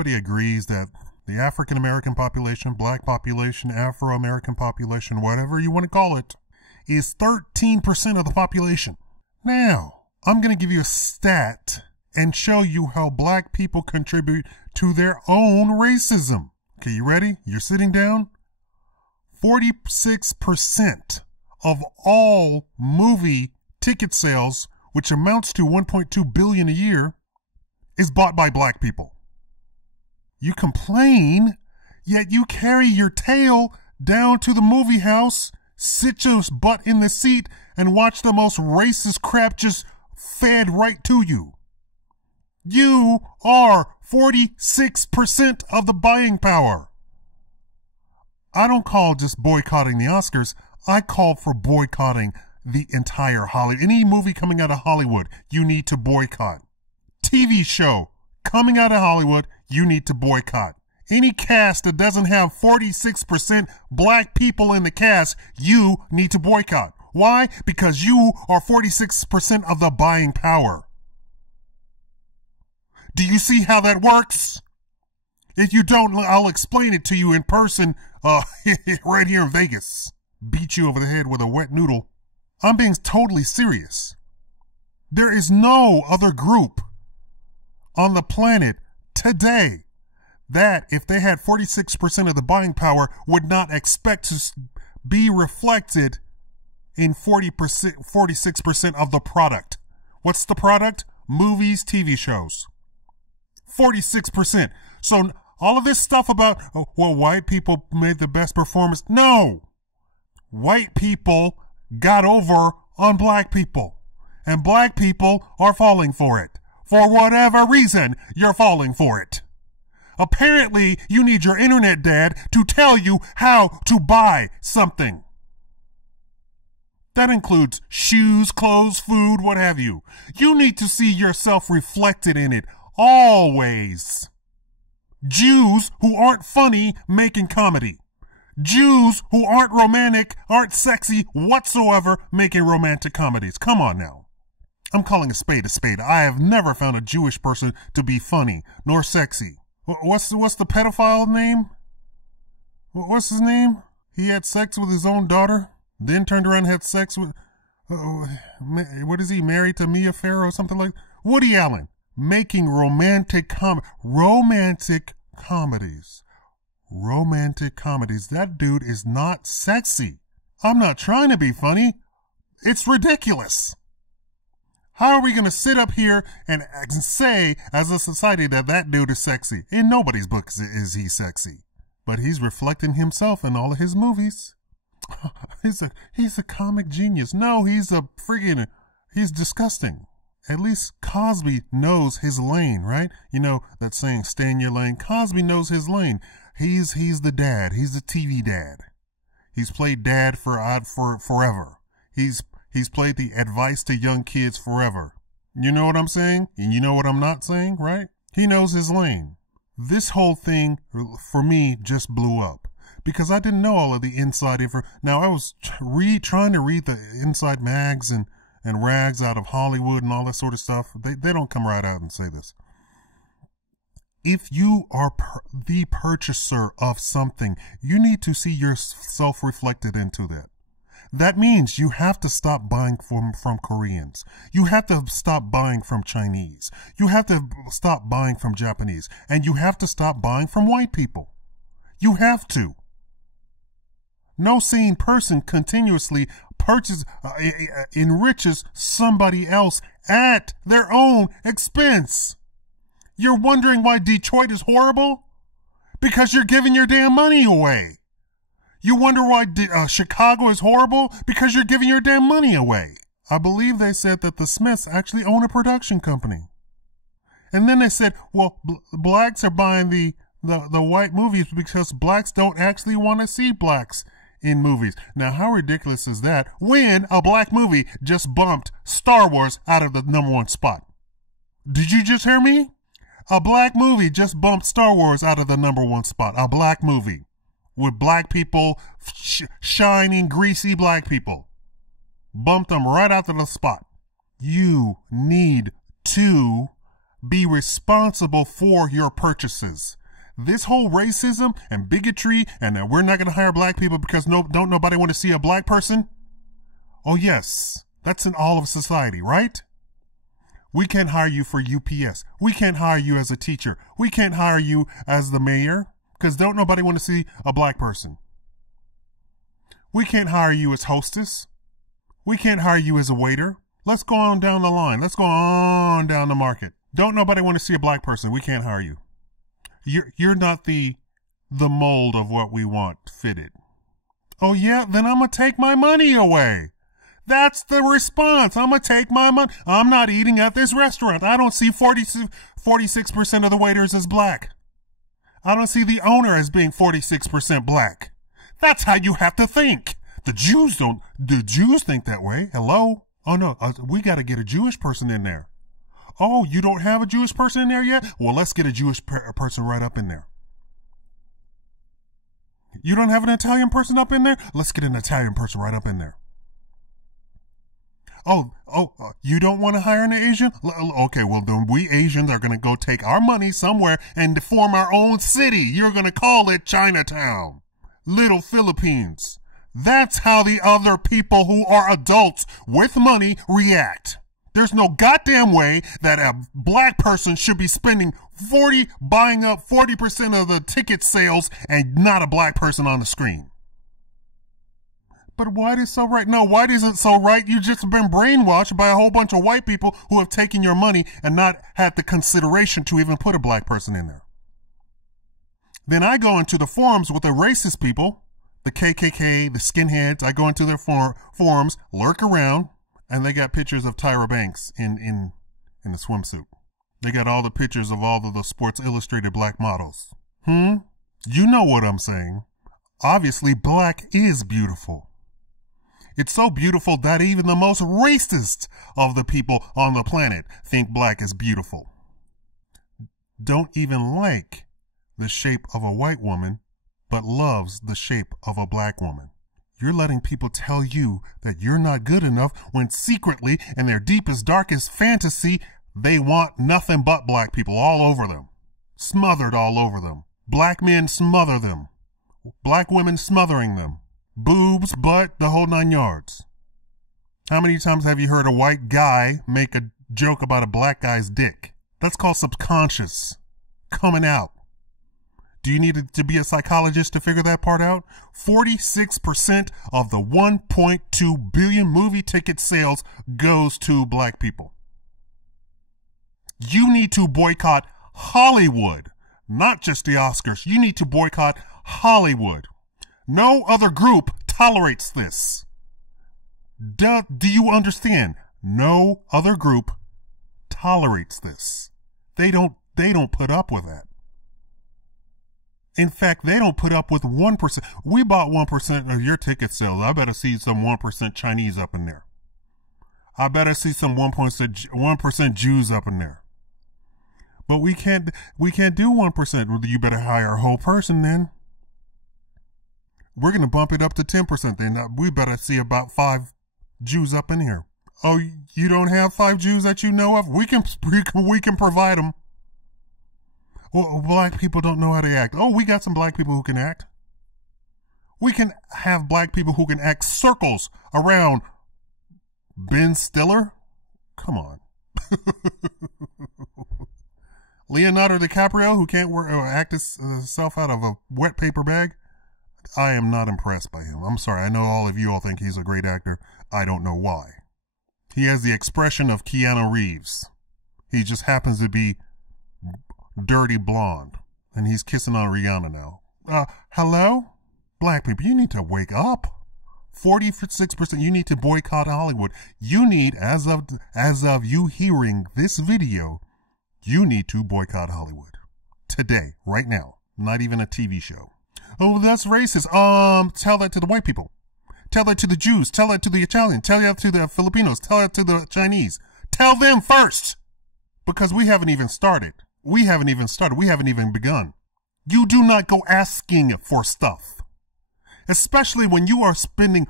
everybody agrees that the African-American population, black population, Afro-American population, whatever you want to call it, is 13% of the population. Now, I'm going to give you a stat and show you how black people contribute to their own racism. Okay, you ready? You're sitting down? 46% of all movie ticket sales, which amounts to $1.2 billion a year, is bought by black people. You complain, yet you carry your tail down to the movie house, sit your butt in the seat, and watch the most racist crap just fed right to you. You are 46% of the buying power. I don't call just boycotting the Oscars. I call for boycotting the entire Hollywood. Any movie coming out of Hollywood, you need to boycott. TV show coming out of Hollywood, you need to boycott. Any cast that doesn't have 46% black people in the cast, you need to boycott. Why? Because you are 46% of the buying power. Do you see how that works? If you don't, I'll explain it to you in person right here in Vegas. Beat you over the head with a wet noodle. I'm being totally serious. There is no other group on the planet today that, if they had 46% of the buying power, would not expect to be reflected in 46% of the product. What's the product? Movies, TV shows. 46%. So all of this stuff about, oh, well, white people made the best performance. No! White people got over on black people. And black people are falling for it. For whatever reason, you're falling for it. Apparently, you need your internet dad to tell you how to buy something. That includes shoes, clothes, food, what have you. You need to see yourself reflected in it, always. Jews who aren't funny making comedy. Jews who aren't romantic, aren't sexy whatsoever making romantic comedies. Come on now. I'm calling a spade a spade. I have never found a Jewish person to be funny, nor sexy. What's the pedophile name? What's his name? He had sex with his own daughter, then turned around and had sex with, what is he, married to Mia Farrow or something like that? Woody Allen, making romantic comedies. Romantic comedies. That dude is not sexy. I'm not trying to be funny. It's ridiculous. How are we going to sit up here and say, as a society, that that dude is sexy? In nobody's book is he sexy. But he's reflecting himself in all of his movies. He's a comic genius. No, he's disgusting. At least Cosby knows his lane, right? You know, that saying, stay in your lane. Cosby knows his lane. He's the dad. He's the TV dad. He's played dad for forever. He's played the advice to young kids forever. You know what I'm saying? And you know what I'm not saying, right? He knows his lane. This whole thing, for me, just blew up. Because I didn't know all of the inside info. Now, I was trying to read the inside mags and rags out of Hollywood and all that sort of stuff. They don't come right out and say this. If you are the purchaser of something, you need to see yourself reflected into that. That means you have to stop buying from Koreans. You have to stop buying from Chinese. You have to stop buying from Japanese. And you have to stop buying from white people. You have to. No sane person continuously enriches somebody else at their own expense. You're wondering why Detroit is horrible? Because you're giving your damn money away. You wonder why Chicago is horrible? Because you're giving your damn money away. I believe they said that the Smiths actually own a production company. And then they said, well, blacks are buying the white movies because blacks don't actually want to see blacks in movies. Now, how ridiculous is that when a black movie just bumped Star Wars out of the #1 spot? Did you just hear me? A black movie just bumped Star Wars out of the #1 spot. A black movie. With black people, shining, greasy black people. Bumped them right out of the spot. You need to Be responsible for your purchases. This whole racism and bigotry and that we're not going to hire black people because don't nobody want to see a black person? Oh yes, that's in all of society, right? We can't hire you for UPS. We can't hire you as a teacher. We can't hire you as the mayor because don't nobody want to see a black person. We can't hire you as hostess. We can't hire you as a waiter. Let's go on down the line. Let's go on down the market. Don't nobody want to see a black person. We can't hire you. You're not the mold of what we want fitted. Oh yeah, then I'm going to take my money away. That's the response. I'm going to take my money. I'm not eating at this restaurant. I don't see 46% of the waiters as black. I don't see the owner as being 46% black. That's how you have to think. The Jews think that way. Hello? Oh no, we got to get a Jewish person in there. Oh, you don't have a Jewish person in there yet? Well, let's get a Jewish person right up in there. You don't have an Italian person up in there? Let's get an Italian person right up in there. Oh, you don't want to hire an Asian? Okay, well, then we Asians are going to go take our money somewhere and form our own city. You're going to call it Chinatown. Little Philippines. That's how the other people who are adults with money react. There's no goddamn way that a black person should be buying up 40% of the ticket sales and not a black person on the screen. But white is so right. No, white isn't so right. You've just been brainwashed by a whole bunch of white people who have taken your money and not had the consideration to even put a black person in there. Then I go into the forums with the racist people, the KKK, the skinheads. I go into their forums, lurk around, and they got pictures of Tyra Banks in the swimsuit. They got all the pictures of all of the Sports Illustrated black models. You know what I'm saying. Obviously, black is beautiful. It's so beautiful that even the most racist of the people on the planet think black is beautiful. Don't even like the shape of a white woman, but loves the shape of a black woman. You're letting people tell you that you're not good enough when secretly, in their deepest, darkest fantasy, they want nothing but black people all over them. Smothered all over them. Black men smother them. Black women smothering them. Boobs, butt, the whole 9 yards. How many times have you heard a white guy make a joke about a black guy's dick? That's called subconscious. Coming out. Do you need to be a psychologist to figure that part out? 46% of the 1.2 billion movie ticket sales goes to black people. You need to boycott Hollywood, not just the Oscars. You need to boycott Hollywood. No other group tolerates this. Do you understand? No other group tolerates this. They don't put up with that. In fact, they don't put up with 1%. We bought 1% of your ticket sales. I better see some 1% Chinese up in there. I better see some 1% Jews up in there. But we can't do 1%. You better hire a whole person then. We're going to bump it up to 10% then. We better see about 5 Jews up in here. Oh, you don't have 5 Jews that you know of? We can provide them. Well, black people don't know how to act. Oh, we got some black people who can act. We can have black people who can act circles around Ben Stiller. Come on. Leonardo DiCaprio, who can't act himself out of a wet paper bag. I am not impressed by him. I'm sorry. I know all of you all think he's a great actor. I don't know why. He has the expression of Keanu Reeves. He just happens to be dirty blonde, and he's kissing on Rihanna now. Hello? Black people, you need to wake up. 46%, you need to boycott Hollywood. You need, as of you hearing this video, you need to boycott Hollywood. Today, right now. Not even a TV show. Oh, that's racist. Tell that to the white people. Tell that to the Jews. Tell that to the Italians. Tell that to the Filipinos. Tell that to the Chinese. Tell them first. Because we haven't even started. We haven't even begun. You do not go asking for stuff. Especially when you are buying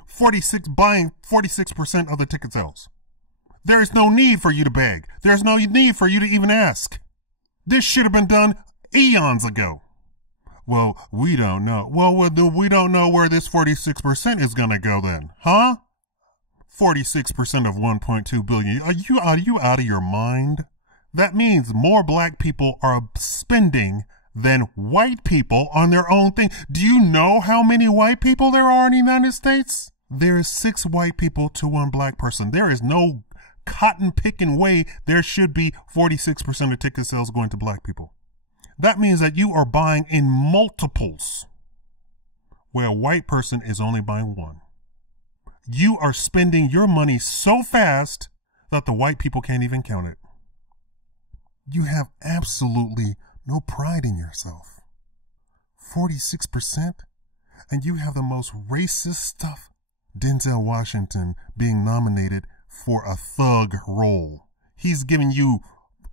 46% of the ticket sales. There is no need for you to beg. There's no need for you to even ask. This should have been done eons ago. Well, we don't know. Well, we don't know where this 46% is going to go then, huh? 46% of 1.2 billion. Are you out of your mind? That means more black people are spending than white people on their own thing. Do you know how many white people there are in the United States? There is 6 white people to 1 black person. There is no cotton picking way there should be 46% of ticket sales going to black people. That means that you are buying in multiples where a white person is only buying 1. You are spending your money so fast that the white people can't even count it. You have absolutely no pride in yourself. 46%? And you have the most racist stuff. Denzel Washington being nominated for a thug role. He's giving you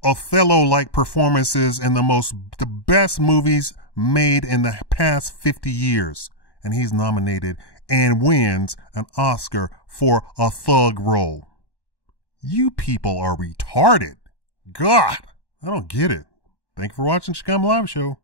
Othello-like performances in the best movies made in the past 50 years. And he's nominated and wins an Oscar for a thug role. You people are retarded. God, I don't get it. Thank you for watching Shakaama Live Show.